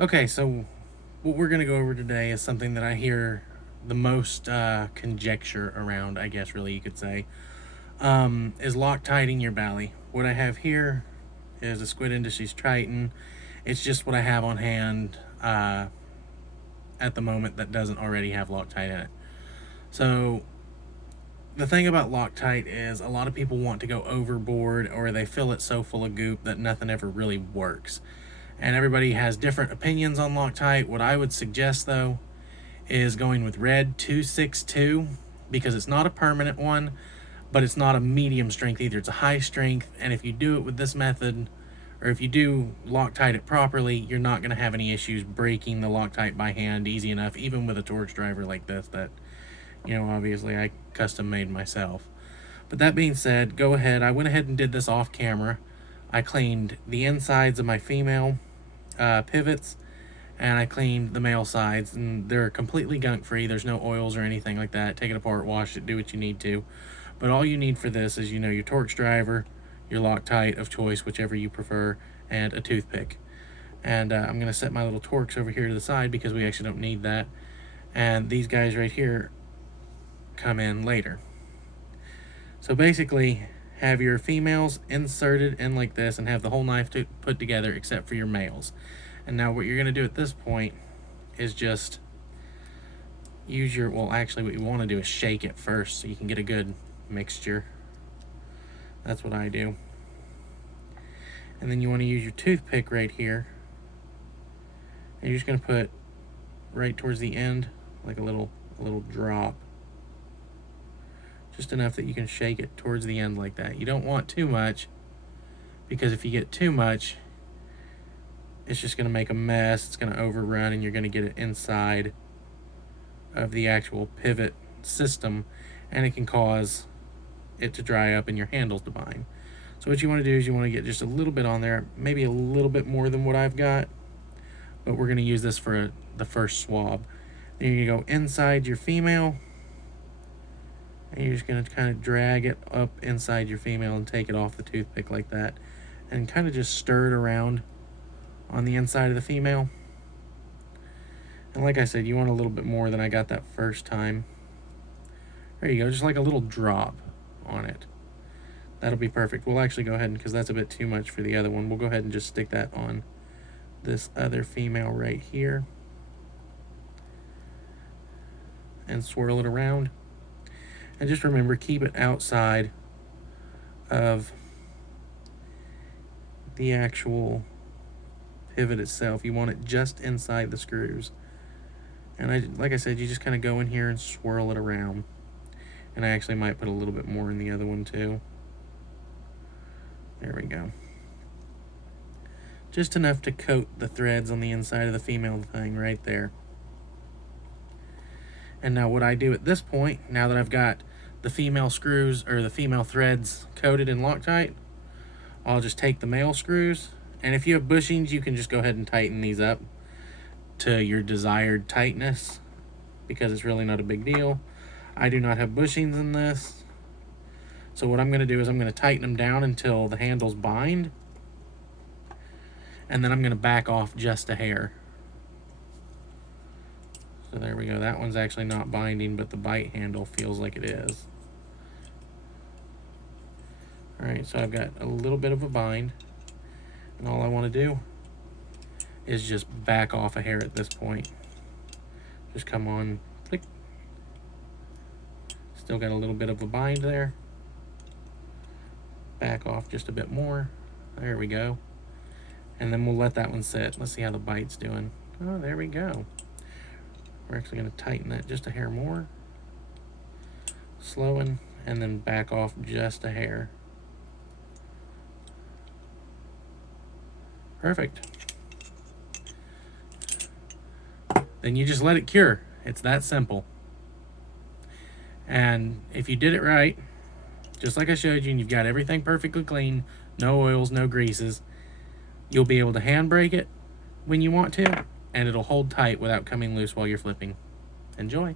Okay, so what we're going to go over today is something that I hear the most conjecture around, I guess, really, you could say, is loctiting your bally. What I have here is a Squid Industries Triton. It's just what I have on hand at the moment that doesn't already have Loctite in it. So the thing about Loctite is a lot of people want to go overboard, or they fill it so full of goop that nothing ever really works. And everybody has different opinions on Loctite. What I would suggest, though, is going with Red 262, because it's not a permanent one, but it's not a medium strength either. It's a high strength, and if you do it with this method, or if you do Loctite it properly, you're not going to have any issues breaking the Loctite by hand easy enough, even with a Torx driver like this that, obviously I custom made myself. But that being said, go ahead. I went ahead and did this off camera. I cleaned the insides of my female pivots, and I cleaned the male sides, and they're completely gunk free. There's no oils or anything like that. Take it apart, wash it, do what you need to. But all you need for this is, your Torx driver, your Loctite of choice, whichever you prefer, and a toothpick. And I'm going to set my little Torx over here to the side because we actually don't need that. And these guys right here come in later. So basically, have your females inserted in like this and have the whole knife put together except for your males. And now what you're going to do at this point is just use your, well, actually what you want to do is shake it first so you can get a good mixture. That's what I do. And then you want to use your toothpick right here. And you're just going to put right towards the end, like a little drop. Just enough that you can shake it towards the end like that. You don't want too much, because if you get too much, it's just going to make a mess. It's going to overrun, and you're going to get it inside of the actual pivot system, and it can cause it to dry up and your handles to bind. So what you want to do is you want to get just a little bit on there, maybe a little bit more than what I've got, but we're going to use this for the first swab. Then you're going to go inside your female, and you're just going to kind of drag it up inside your female and take it off the toothpick like that, and kind of just stir it around on the inside of the female. And like I said, you want a little bit more than I got that first time. There you go, just like a little drop on it. That'll be perfect. We'll actually go ahead, and because that's a bit too much for the other one, we'll go ahead and just stick that on this other female right here and swirl it around. And just remember, keep it outside of the actual pivot itself. You want it just inside the screws. And like I said, you just kind of go in here and swirl it around. And I actually might put a little bit more in the other one too. There we go. Just enough to coat the threads on the inside of the female thing right there. And now what I do at this point, now that I've got the female screws or the female threads coated in Loctite, I'll just take the male screws, and if you have bushings, you can just go ahead and tighten these up to your desired tightness, because it's really not a big deal. I do not have bushings in this, so what I'm going to do is I'm going to tighten them down until the handles bind, and then I'm going to back off just a hair. So there we go. That one's actually not binding, but the bite handle feels like it is. Alright, so I've got a little bit of a bind, and all I want to do is just back off a hair at this point. Just come on, click. Still got a little bit of a bind there. Back off just a bit more. There we go. And then we'll let that one sit. Let's see how the bite's doing. Oh, there we go. We're actually going to tighten that just a hair more. Slowing, and then back off just a hair. Perfect. Then you just let it cure. It's that simple. And if you did it right, just like I showed you, and you've got everything perfectly clean, no oils, no greases, you'll be able to hand brake it when you want to, and it'll hold tight without coming loose while you're flipping. Enjoy.